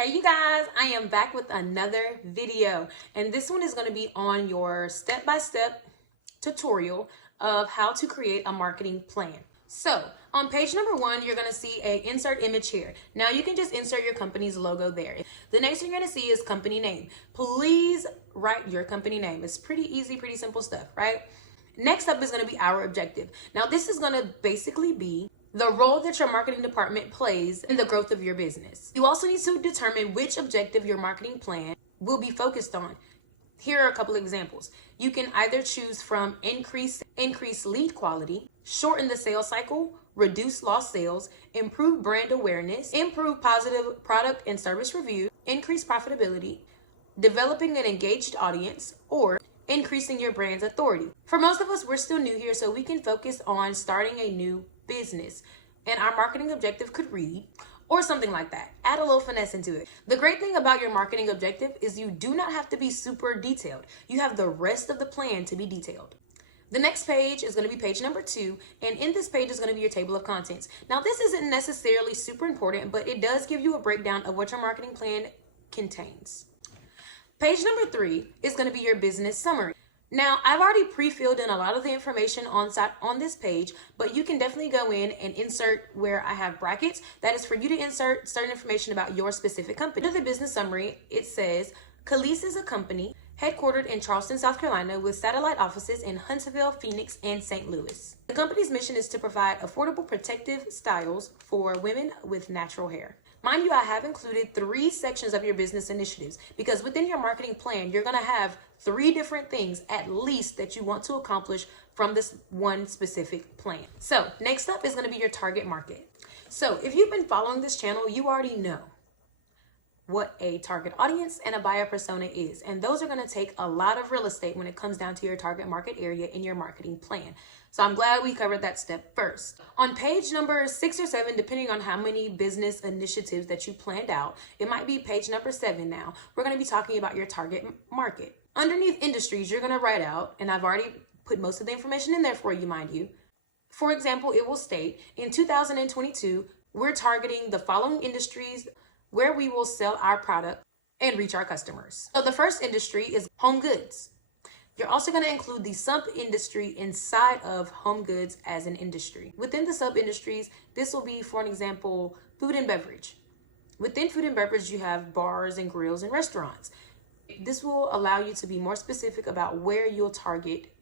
Hey you guys, I am back with another video, and this one is going to be on your step-by-step tutorial of how to create a marketing plan. So on page number 1, you're going to see a insert image here. Now you can just insert your company's logo there. The next thing you're going to see is company name. Please write your company name. It's pretty easy, pretty simple stuff, right? Next up is going to be our objective. Now this is going to basically be the role that your marketing department plays in the growth of your business. You also need to determine which objective your marketing plan will be focused on. Here are a couple of examples. You can either choose from increase lead quality, shorten the sales cycle, reduce lost sales, improve brand awareness, improve positive product and service reviews, increase profitability, developing an engaged audience, or increasing your brand's authority. For most of us, we're still new here, so we can focus on starting a new business, and our marketing objective could read or something like that. Add a little finesse into it. The great thing about your marketing objective is you do not have to be super detailed. You have the rest of the plan to be detailed. The next page is going to be page number 2, and in this page is going to be your table of contents. Now this isn't necessarily super important, but it does give you a breakdown of what your marketing plan contains. Page number 3 is going to be your business summary. Now, I've already pre-filled in a lot of the information on this page, but you can definitely go in and insert where I have brackets. That is for you to insert certain information about your specific company. Under the business summary, it says, Khalees is a company headquartered in Charleston, South Carolina, with satellite offices in Huntsville, Phoenix, and St. Louis. The company's mission is to provide affordable protective styles for women with natural hair. Mind you, I have included 3 sections of your business initiatives because within your marketing plan, you're going to have 3 different things at least that you want to accomplish from this one specific plan. So next up is going to be your target market. So if you've been following this channel, you already know what a target audience and a buyer persona is. And those are going to take a lot of real estate when it comes down to your target market area in your marketing plan. So I'm glad we covered that step first. On page number 6 or 7, depending on how many business initiatives that you planned out, it might be page number 7 now. We're going to be talking about your target market. Underneath industries, you're going to write out, and I've already put most of the information in there for you, mind you. For example, it will state, in 2022, we're targeting the following industries where we will sell our product and reach our customers. So the first industry is home goods. You're also going to include the sub-industry inside of home goods as an industry. Within the sub-industries, this will be, for an example, food and beverage. Within food and beverage, you have bars and grills and restaurants. This will allow you to be more specific about where you'll target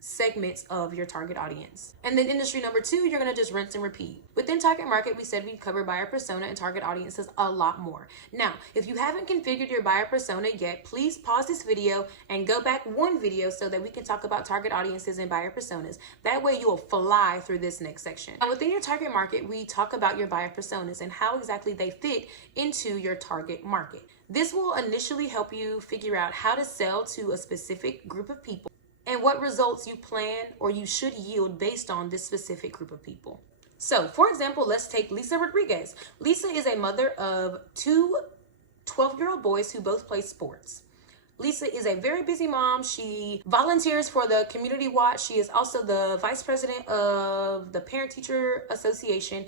segments of your target audience. And then industry number 2, you're going to just rinse and repeat. Within target market, we said we cover buyer persona and target audiences a lot more. Now, if you haven't configured your buyer persona yet, please pause this video and go back 1 video so that we can talk about target audiences and buyer personas. That way you'll fly through this next section. Now, within your target market, we talk about your buyer personas and how exactly they fit into your target market. This will initially help you figure out how to sell to a specific group of people and what results you plan or you should yield based on this specific group of people. So, for example, let's take Lisa Rodriguez. Lisa is a mother of 2 12-year-old boys who both play sports. Lisa is a very busy mom. She volunteers for the Community Watch. She is also the vice president of the Parent Teacher Association,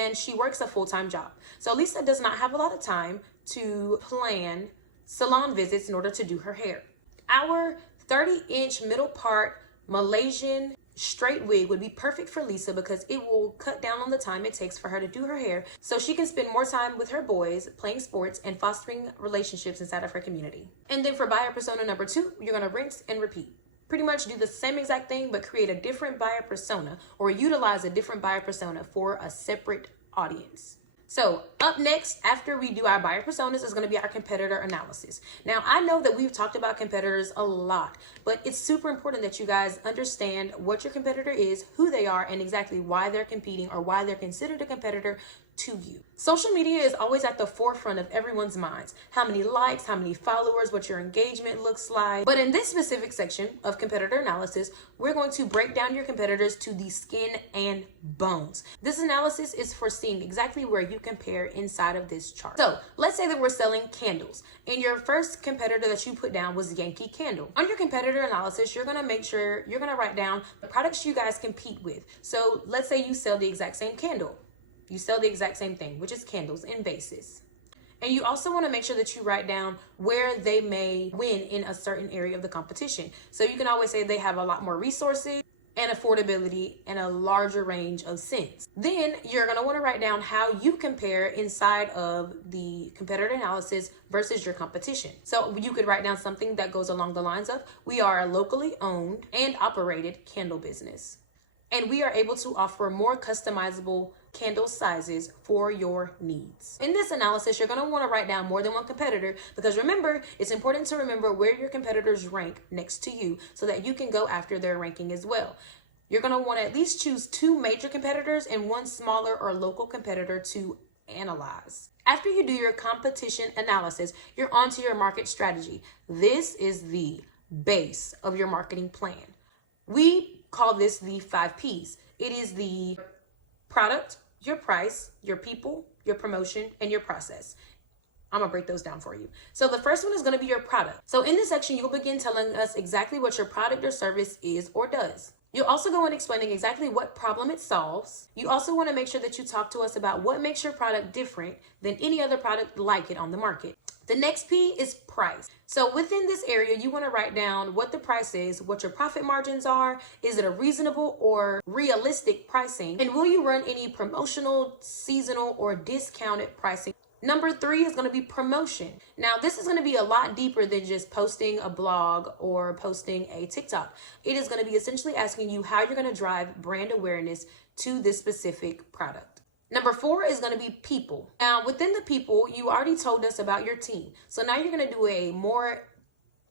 and she works a full-time job. So Lisa does not have a lot of time to plan salon visits in order to do her hair. Our 30-inch middle part Malaysian straight wig would be perfect for Lisa because it will cut down on the time it takes for her to do her hair so she can spend more time with her boys playing sports and fostering relationships inside of her community. And then for buyer persona number 2, you're going to rinse and repeat. Pretty much do the same exact thing but create a different buyer persona or utilize a different buyer persona for a separate audience. So up next, after we do our buyer personas, is going to be our competitor analysis. Now, I know that we've talked about competitors a lot, but it's super important that you guys understand what your competitor is, who they are, and exactly why they're competing or why they're considered a competitor to you. Social media is always at the forefront of everyone's minds. How many likes, how many followers, what your engagement looks like. But in this specific section of competitor analysis, we're going to break down your competitors to the skin and bones. This analysis is for seeing exactly where you compare inside of this chart. So let's say that we're selling candles and your first competitor that you put down was Yankee Candle. On your competitor analysis, you're going to make sure you're going to write down the products you guys compete with. So let's say you sell the exact same candle. You sell the exact same thing, which is candles and bases. And you also want to make sure that you write down where they may win in a certain area of the competition. So you can always say they have a lot more resources and affordability and a larger range of scents. Then you're going to want to write down how you compare inside of the competitor analysis versus your competition. So you could write down something that goes along the lines of, we are a locally owned and operated candle business, and we are able to offer more customizable candle sizes for your needs. In this analysis, you're going to want to write down more than one competitor, because remember, it's important to remember where your competitors rank next to you so that you can go after their ranking as well. You're going to want to at least choose 2 major competitors and 1 smaller or local competitor to analyze. After you do your competition analysis, you're on to your market strategy. This is the base of your marketing plan. We call this the 5 Ps. It is the product, your price, your people, your promotion, and your process. I'm gonna break those down for you. So the first one is gonna be your product. So in this section, you'll begin telling us exactly what your product or service is or does. You'll also go in explaining exactly what problem it solves. You also want to make sure that you talk to us about what makes your product different than any other product like it on the market. The next P is price. So within this area, you want to write down what the price is, what your profit margins are, is it a reasonable or realistic pricing, and will you run any promotional, seasonal, or discounted pricing. Number 3 is going to be promotion. Now, this is going to be a lot deeper than just posting a blog or posting a TikTok. It is going to be essentially asking you how you're going to drive brand awareness to this specific product. Number 4 is going to be people. Now, within the people, you already told us about your team. So now you're going to do a more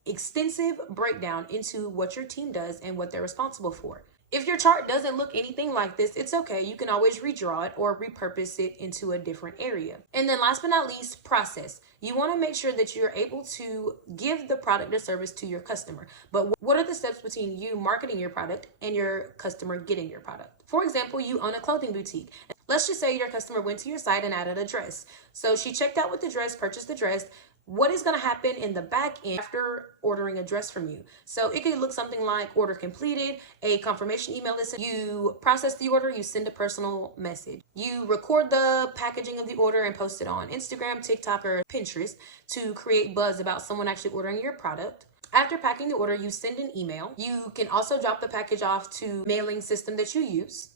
extensive breakdown into what your team does and what they're responsible for. If your chart doesn't look anything like this, it's okay. You can always redraw it or repurpose it into a different area. And then last but not least, process. You want to make sure that you're able to give the product or service to your customer. But what are the steps between you marketing your product and your customer getting your product? For example, you own a clothing boutique. Let's just say your customer went to your site and added a dress. So she checked out with the dress, purchased the dress. What is going to happen in the back end after ordering a dress from you? So it could look something like order completed, a confirmation email is sent, you process the order, you send a personal message. You record the packaging of the order and post it on Instagram, TikTok, or Pinterest to create buzz about someone actually ordering your product. After packing the order, you send an email. You can also drop the package off to mailing system that you use.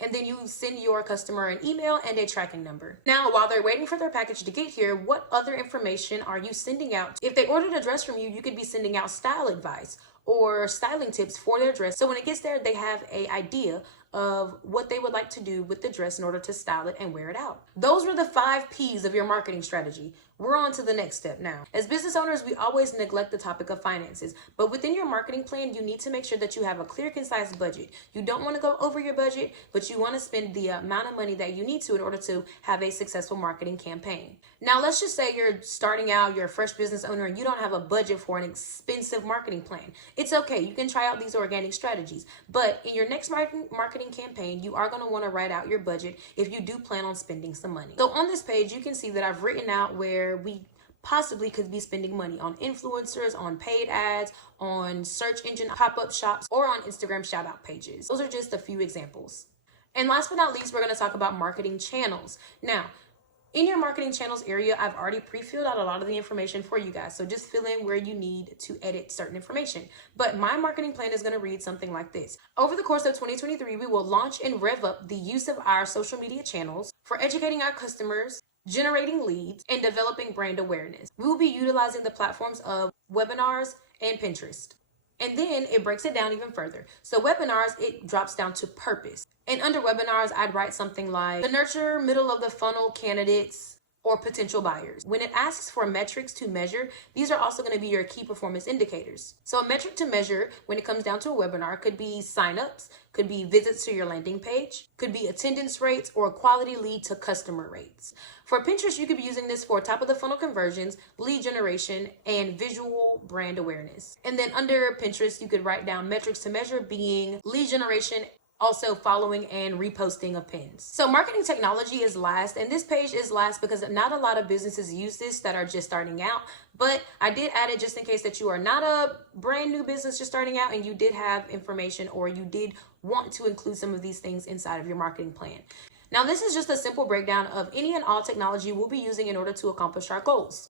And then you send your customer an email and a tracking number. Now, while they're waiting for their package to get here, what other information are you sending out? If they ordered a dress from you, you could be sending out style advice or styling tips for their dress. So when it gets there, they have an idea of what they would like to do with the dress in order to style it and wear it out. Those were the 5 Ps of your marketing strategy. We're on to the next step now. As business owners, we always neglect the topic of finances, but within your marketing plan, you need to make sure that you have a clear, concise budget. You don't want to go over your budget, but you want to spend the amount of money that you need to in order to have a successful marketing campaign. Now, let's just say you're starting out, you're a fresh business owner, and you don't have a budget for an expensive marketing plan. It's okay. You can try out these organic strategies, but in your next marketing campaign, you are going to want to write out your budget if you do plan on spending some money. So on this page, you can see that I've written out where we possibly could be spending money on influencers, on paid ads, on search engine pop-up shops, or on Instagram shout out pages. Those are just a few examples. And last but not least, we're going to talk about marketing channels. Now, in your marketing channels area, I've already pre-filled out a lot of the information for you guys. So just fill in where you need to edit certain information. But my marketing plan is going to read something like this. Over the course of 2023, we will launch and rev up the use of our social media channels for educating our customers, generating leads, and developing brand awareness. We will be utilizing the platforms of webinars and Pinterest. And then it breaks it down even further. So webinars, it drops down to purpose. And under webinars, I'd write something like the nurture middle of the funnel candidates or potential buyers. When it asks for metrics to measure, these are also going to be your key performance indicators. So a metric to measure when it comes down to a webinar could be signups, could be visits to your landing page, could be attendance rates, or quality lead to customer rates. For Pinterest, you could be using this for top of the funnel conversions, lead generation, and visual brand awareness. And then under Pinterest, you could write down metrics to measure being lead generation, also following and reposting of pins. So marketing technology is last, and this page is last because not a lot of businesses use this that are just starting out, but I did add it just in case that you are not a brand new business just starting out and you did have information or you did want to include some of these things inside of your marketing plan. Now, this is just a simple breakdown of any and all technology we'll be using in order to accomplish our goals.